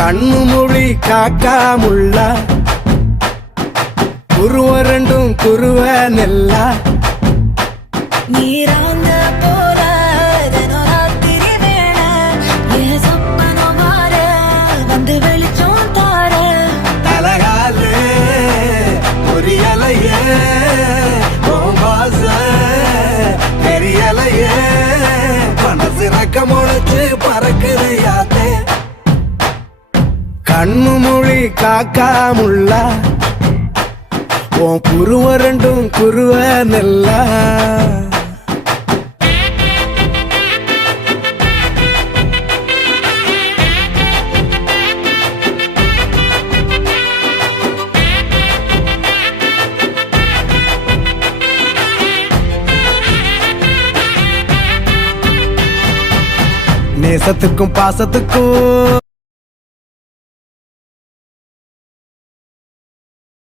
கண்ணு மொழி காக்காமுள்ள குருவ ரெண்டும் குருவ நெல்லா நீராங்க போல தினராத்திரி வேண என் சொப்பனம் மாற வந்து வெளிச்சம் தார தலகாலே பொரியலையே ஓம்பாச பெரியலையே மனசு ரக்க முளைச்சு பறக்குது யாத்தே கண்ணு மொழி காக்காமுள்ள உன் குருவ ரெண்டும் குருவ நெல்லா நேசத்துக்கும் பாசத்துக்கும்